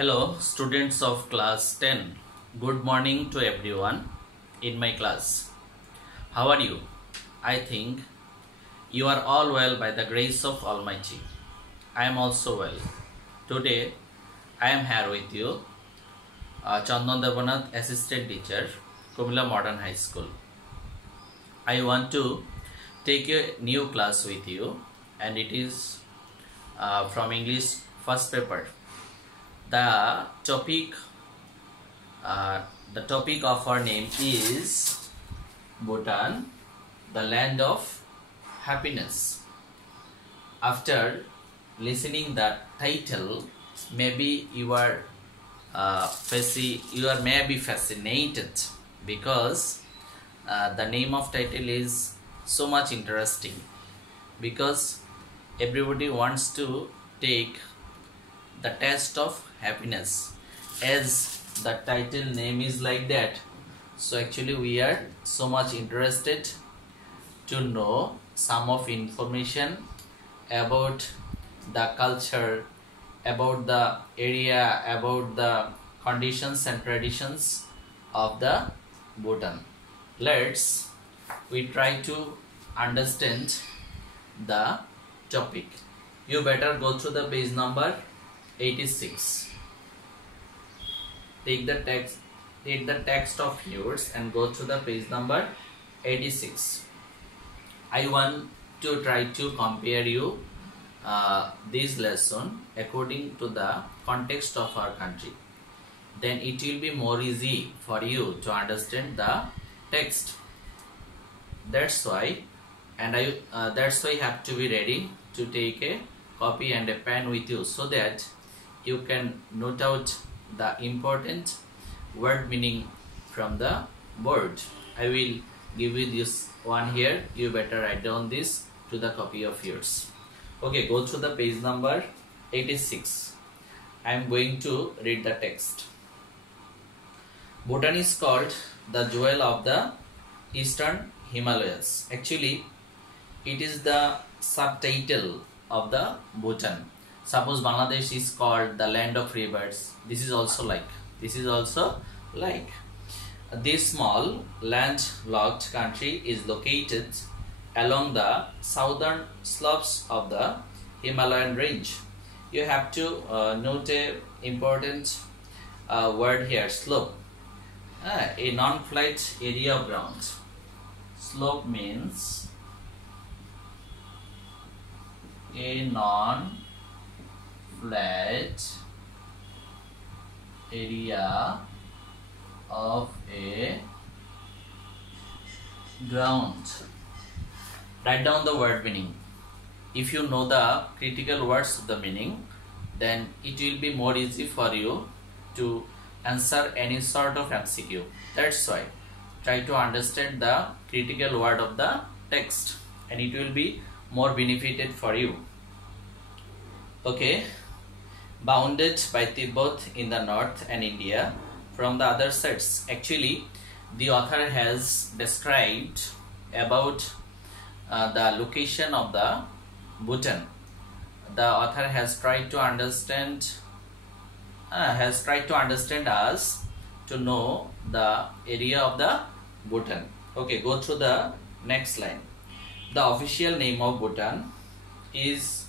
Hello, students of class 10. Good morning to everyone in my class. How are you? I think you are all well by the grace of Almighty. I am also well. Today, I am here with you, Chandan Devanath, Assistant Teacher, Kumila Modern High School. I want to take a new class with you, and it is from English first paper. The topic of our name is Bhutan, the land of happiness. After listening the title, maybe you are maybe fascinated because the name of title is so much interesting, because everybody wants to take the taste of happiness, as the title name is like that. So actually we are so much interested to know some of information about the culture, about the area, about the conditions and traditions of the Bhutan. We try to understand the topic. You better go through the page number 86. Take the text of yours and go to the page number 86. I want to try to compare you this lesson according to the context of our country. Then it will be more easy for you to understand the text. That's why you have to be ready to take a copy and a pen with you, so that you can note out the important word meaning from the board. I will give you this one here. You better write down this to the copy of yours. Okay, go through the page number 86. I am going to read the text. Bhutan is called the jewel of the Eastern Himalayas. Actually, it is the subtitle of the Bhutan. Suppose Bangladesh is called the land of rivers. This is also like. This small landlocked country is located along the southern slopes of the Himalayan range. You have to note a important word here: slope. A non-flat area of ground. Slope means a non-flat area of a ground. Write down the word meaning. If you know the critical words of the meaning, then it will be more easy for you to answer any sort of MCQ. That's why try to understand the critical word of the text, and it will be more benefited for you. Okay, bounded by Tibet in the north and India from the other sides. Actually, the author has described about the location of the Bhutan. The author has tried to understand us to know the area of the Bhutan. Okay, go through the next line. The official name of Bhutan is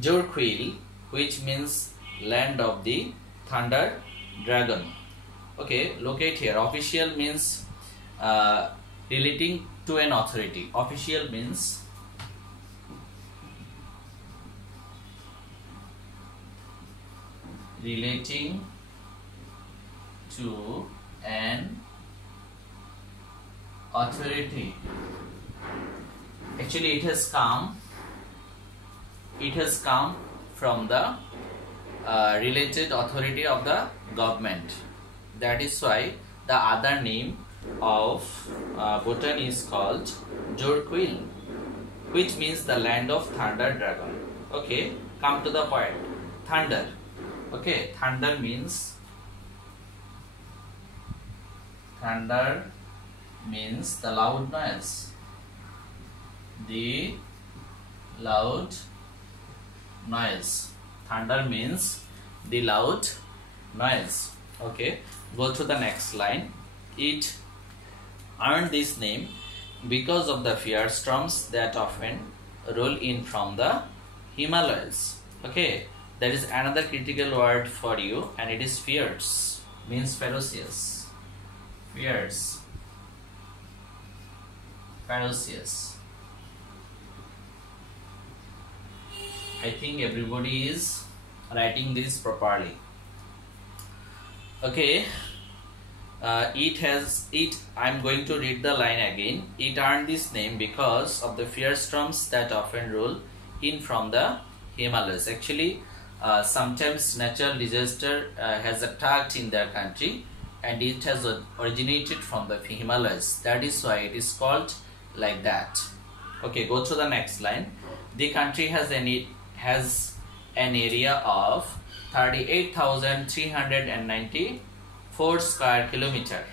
Jorkhwil, which means land of the thunder dragon. Okay, locate here. Official means relating to an authority. Official means relating to an authority. Actually, it has come from the related authority of the government. That is why the other name of Bhutan is called Jorkhwil, which means the land of thunder dragon. Okay, come to the point. Thunder. Okay, thunder means the loud noise. The loud noise. Thunder means the loud noise. Okay, go to the next line. It earned this name because of the fierce storms that often roll in from the Himalayas. Okay, there is another critical word for you, and it is fierce, means ferocious. Fierce, ferocious. I think everybody is writing this properly. Okay, I'm going to read the line again. It earned this name because of the fierce storms that often roll in from the Himalayas. Actually, sometimes natural disaster has attacked in their country, and it has originated from the Himalayas. That is why it is called like that. Okay, go to the next line. The country has an area of 38,394 square kilometer,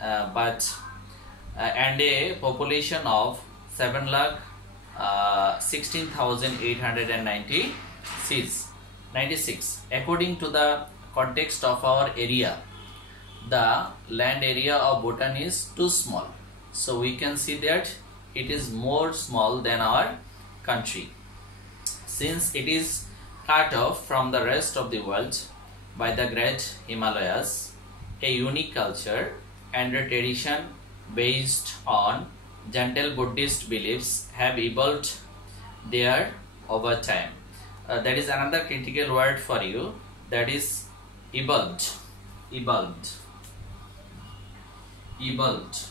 and a population of 7,16,896. According to the context of our area, the land area of Bhutan is too small, so we can see that it is more small than our country. Since it is cut off from the rest of the world by the Great Himalayas, a unique culture and a tradition based on gentle Buddhist beliefs have evolved there over time. That is another critical word for you, that is evolved. Evolved. Evolved.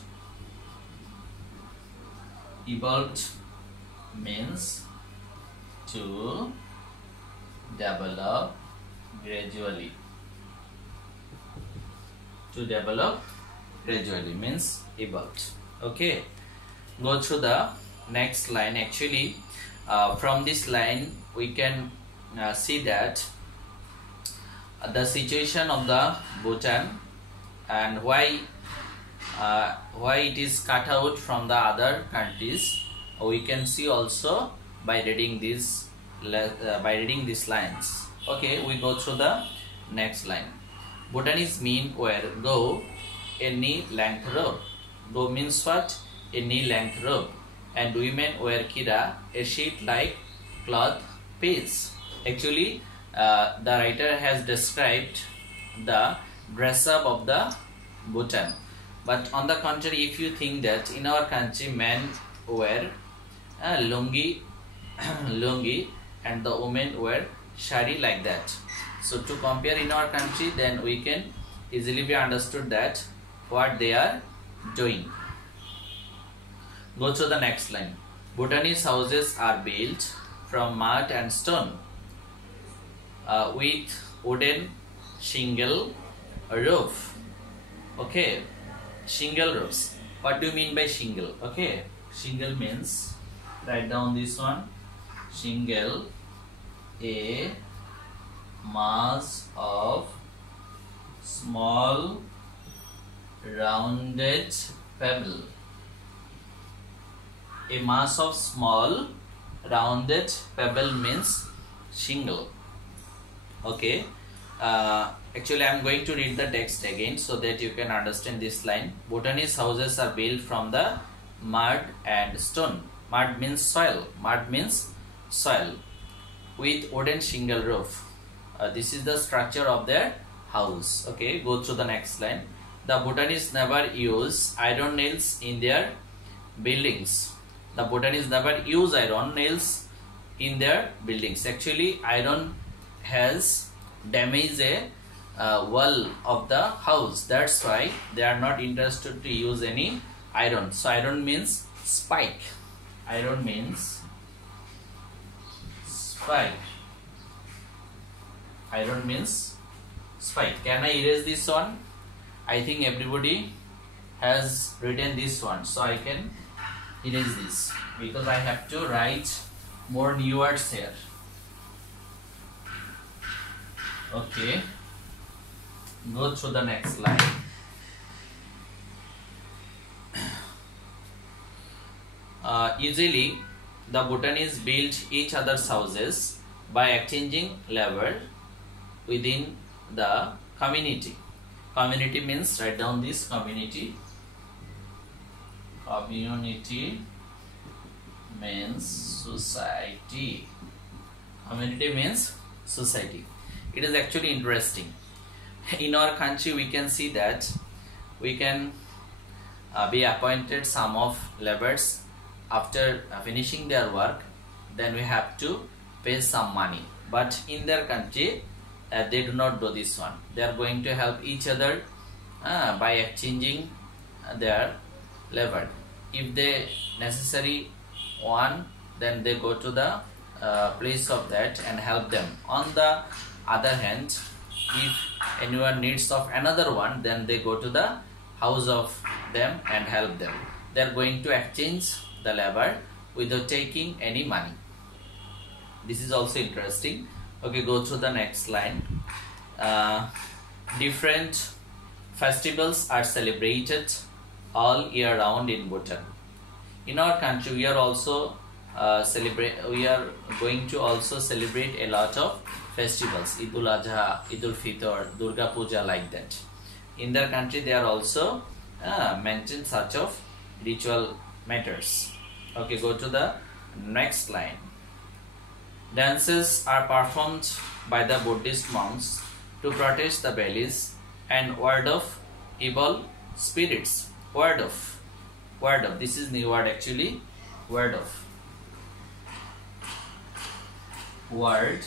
Evolved means to develop gradually. To develop gradually means evolved. Okay, go through the next line. Actually, from this line we can see that the situation of the Bhutan and why it is cut out from the other countries, we can see also by reading these lines. Okay, we go through the next line. Bhutanese men wear go, a knee-length robe. Go means what? A knee-length robe. And women wear kira, a sheet-like cloth piece. Actually, the writer has described the dress up of the Bhutan. But on the contrary, if you think that in our country men wear lungi and the women wear shari like that. So to compare in our country, then we can easily be understood that what they are doing. Go to the next line. Bhutanese houses are built from mud and stone with wooden shingle roof. Okay, shingle roofs. What do you mean by shingle? Okay, shingle means, write down this one. Shingle, a mass of small rounded pebble. A mass of small rounded pebble means shingle. Okay, actually I am going to read the text again so that you can understand this line. Bhutanese houses are built from the mud and stone. Mud means soil. Mud means soil with wooden shingle roof. This is the structure of their house. Okay, go to the next line. The Bhutanese never use iron nails in their buildings. The Bhutanese never use iron nails in their buildings. Actually, iron has damaged a wall of the house. That's why they are not interested to use any iron. So iron means spike. Iron means spike. Iron means spike. Can I erase this one? I think everybody has written this one, so I can erase this because I have to write more new words here. Okay, go through the next line. Usually, the Bhutanese build each other's houses by exchanging labor within the community. Community means, write down this, community. Community means society. Community means society. It is actually interesting. In our country, we can see that we can be appointed some of laborers after finishing their work, then we have to pay some money. But in their country, they do not do this one. They are going to help each other by exchanging their labor. If they necessary one, then they go to the place of that and help them. On the other hand, if anyone needs of another one, then they go to the house of them and help them. They are going to exchange the labor without taking any money. This is also interesting. Okay, go to the next line. Different festivals are celebrated all year round in Bhutan. In our country, we are also we are going to also celebrate a lot of festivals, Eid al-Adha, Eid al-Fitr, Durga Puja, like that. In their country, they are also mentioned such of ritual matters. Okay, go to the next line. Dances are performed by the Buddhist monks to protect the bellies and ward off evil spirits. Ward off. This is new word actually. Ward off. Ward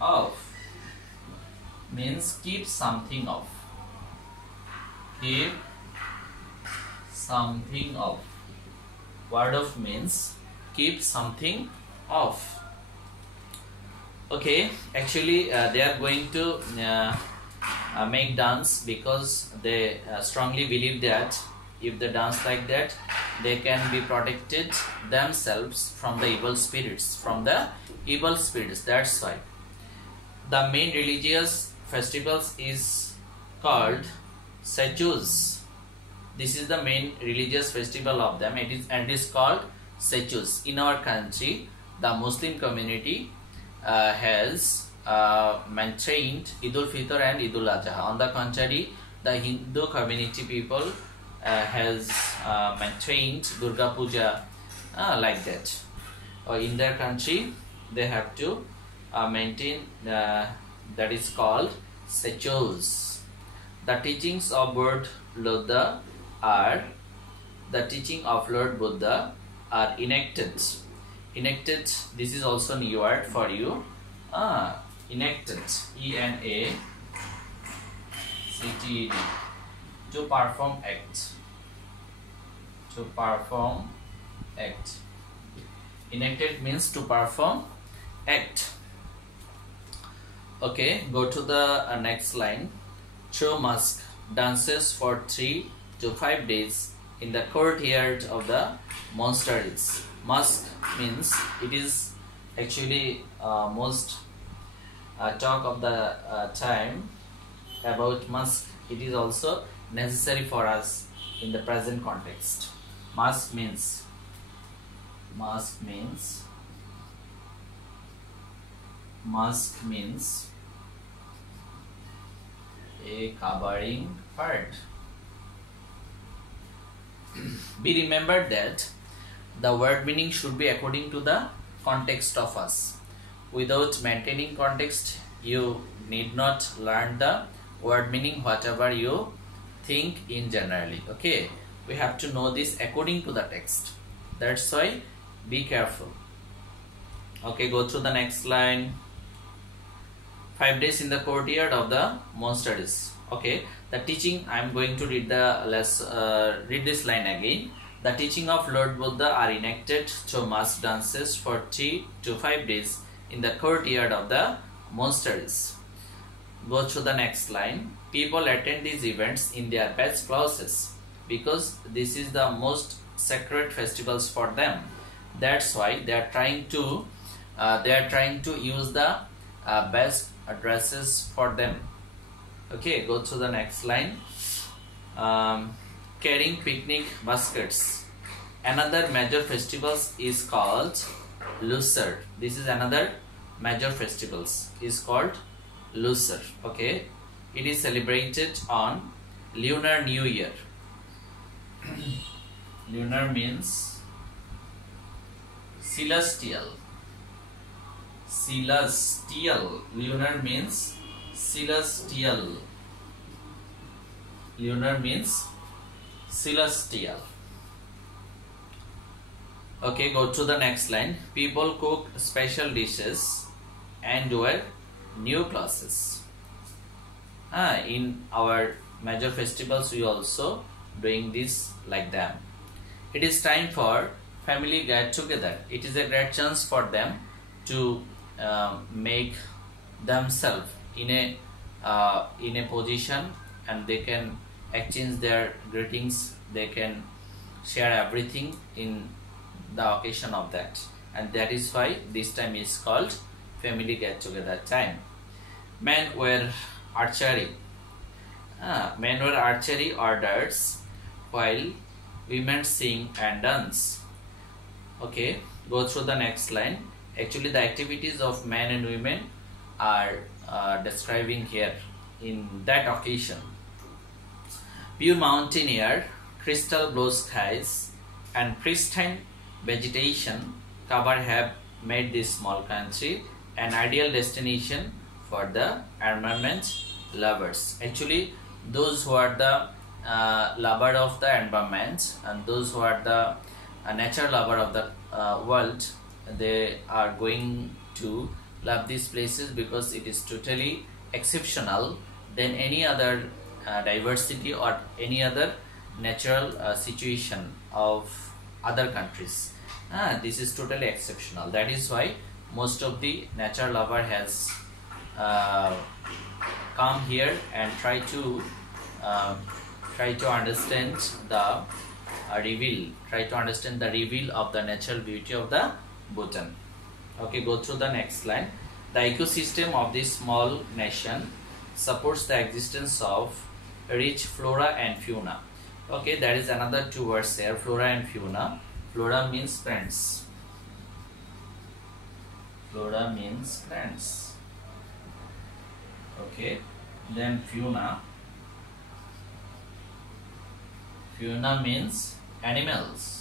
off means keep something off. Keep something off. Ward off means keep something off. Okay, actually they are going to make dance because they strongly believe that if they dance like that, they can be protected themselves from the evil spirits. That's why the main religious festivals is called Sechus. This is the main religious festival of them. It is called Sechus. In our country, the Muslim community has maintained Eid al-Fitr and Eid al-Adha. On the contrary, the Hindu community people has maintained Durga Puja like that. In their country, they have to maintain that is called Sechus. The teachings of Lord Buddha are enacted. Enacted, this is also new word for you. Enacted, E-N-A-C-T-E-D, to perform act. To perform act. Enacted means to perform act. Okay, go to the next line. Through musk dances for 3 to 5 days in the courtyard of the monasteries. Musk means, it is actually most talk of the time about musk. It is also necessary for us in the present context. Musk means a covering part. Be remembered that the word meaning should be according to the context of us. Without maintaining context, you need not learn the word meaning whatever you think in generally. Okay, we have to know this according to the text. That's why be careful. Okay, go through the next line. 5 days in the courtyard of the monasteries. Okay, the teaching, I am going to read read this line again. The teaching of Lord Buddha are enacted through mass dances for 3 to 5 days in the courtyard of the monasteries. Go through the next line. People attend these events in their best clothes because this is the most sacred festivals for them. That's why they are trying to use the best dresses for them. Okay, go to the next line. Carrying picnic baskets. Another major festivals is called Lusar. This is another major festivals is called Lunar. Okay, it is celebrated on Lunar New Year. Lunar means celestial. Celestial. Lunar means celestial. Lunar means celestial. Okay, go to the next line. People cook special dishes and wear new clothes. In our major festivals, we also doing this like them. It is time for family get together. It is a great chance for them to make themselves in a position, and they can exchange their greetings. They can share everything in the occasion of that, and that is why this time is called family get together time. Men wear archery. Men wear archery or darts, while women sing and dance. Okay, go through the next line. Actually, the activities of men and women are describing here in that occasion. Pure mountain air, crystal blue skies, and pristine vegetation cover have made this small country an ideal destination for the environment lovers. Actually, those who are the lover of the environment and those who are the nature lover of the world, they are going to love these places because it is totally exceptional than any other diversity or any other natural situation of other countries. This is totally exceptional. That is why most of the nature lover has come here and try to understand the reveal of the natural beauty of the Bhutan. Okay, go through the next line. The ecosystem of this small nation supports the existence of rich flora and fauna. Okay, there is another two words here, flora and fauna. Flora means plants. Flora means plants. Okay, then fauna. Fauna means animals.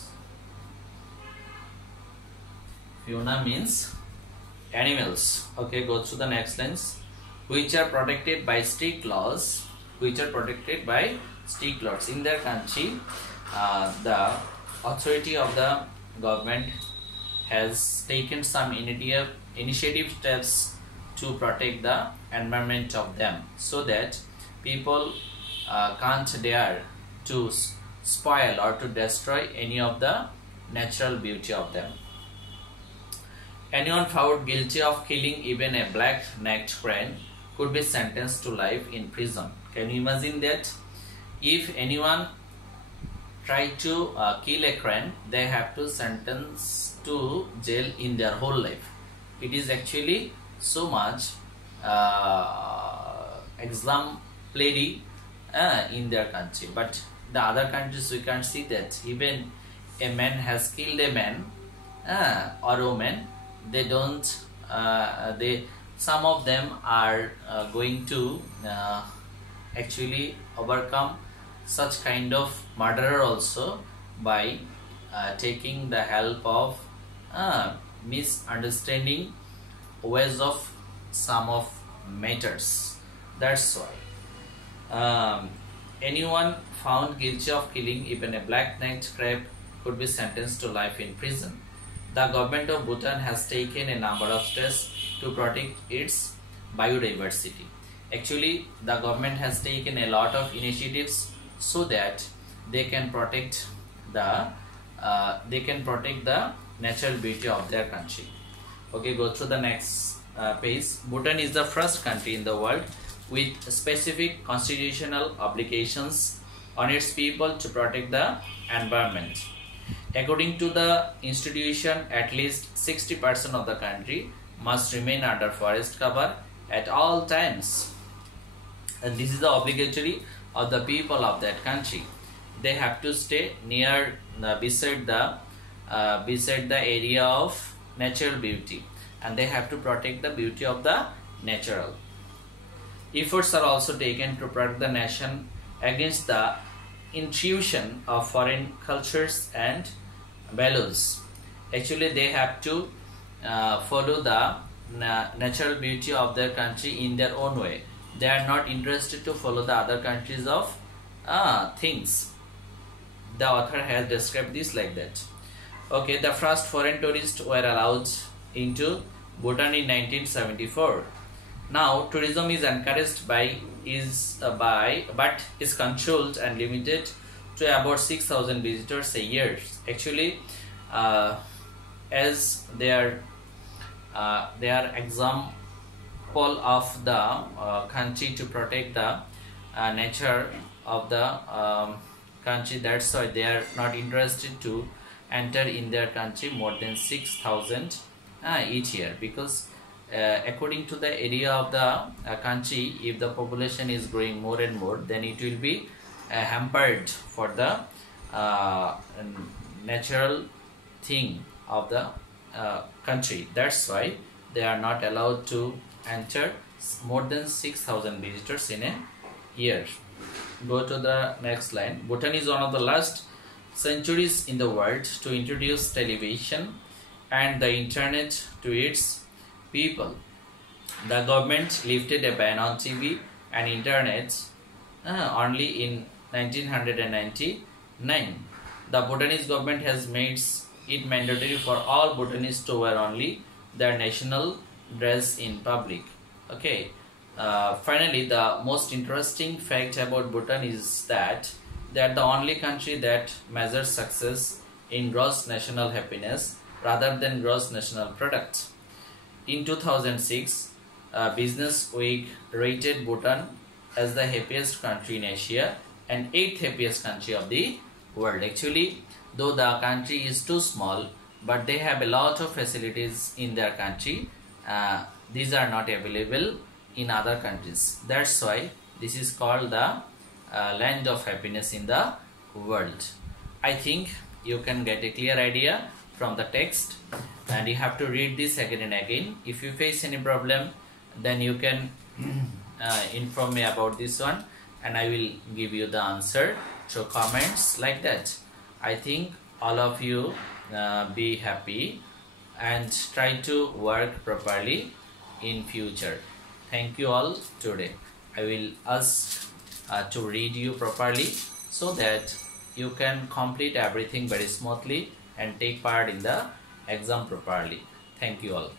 Fauna means animals. Okay, go through the next lines. Which are protected by strict laws. Which are protected by strict laws. In their country, the authority of the government has taken some initiative steps to protect the environment of them, so that people can't dare to spoil or to destroy any of the natural beauty of them. Anyone found guilty of killing even a black-necked crane could be sentenced to life in prison. Can you imagine that? If anyone tried to kill a crane, they have to sentence to jail in their whole life. It is actually so much exemplary in their country. But the other countries, we can't see that. Even a man has killed a man or a woman, they don't. Some of them are going to actually overcome such kind of murderer also by taking the help of misunderstanding ways of some of matters. That's why anyone found guilty of killing even a black-necked crab could be sentenced to life in prison. The government of Bhutan has taken a number of steps to protect its biodiversity. Actually, the government has taken a lot of initiatives so that they can protect the natural beauty of their country. Okay, go through the next page. Bhutan is the first country in the world with specific constitutional obligations on its people to protect the environment. According to the institution, at least 60% of the country must remain under forest cover at all times, and this is the obligatory of the people of that country. They have to stay near beside the area of natural beauty, and they have to protect the beauty of the natural. Efforts are also taken to protect the nation against the intrusion of foreign cultures and values. Actually, they have to follow the natural beauty of their country in their own way. They are not interested to follow the other countries of things. The author has described this like that. Okay, the first foreign tourists were allowed into Bhutan in 1974. Now, tourism is encouraged but is controlled and limited to about 6,000 visitors a year. Actually, as they are example of the country to protect the nature of the country. That's why they are not interested to enter in their country more than 6,000 each year, because according to the area of the country, if the population is growing more and more, then it will be hampered for the natural thing of the country. That's why they are not allowed to enter more than 6,000 visitors in a year. Go to the next line. Bhutan is one of the last centuries in the world to introduce television and the internet to its people. The government lifted a ban on TV and internet only in 1999. The Bhutanese government has made it mandatory for all Bhutanese to wear only their national dress in public. Okay. Finally, the most interesting fact about Bhutan is that they are the only country that measures success in gross national happiness rather than gross national product. In 2006, Business Week rated Bhutan as the happiest country in Asia and 8th happiest country of the world. Actually, though the country is too small, but they have a lot of facilities in their country. These are not available in other countries. That's why this is called the land of happiness in the world. I think you can get a clear idea from the text, and you have to read this again and again. If you face any problem, then you can inform me about this one, and I will give you the answer through comments like that. I think all of you be happy and try to work properly in future. Thank you all today. I will ask to read you properly so that you can complete everything very smoothly and take part in the exam properly. Thank you all.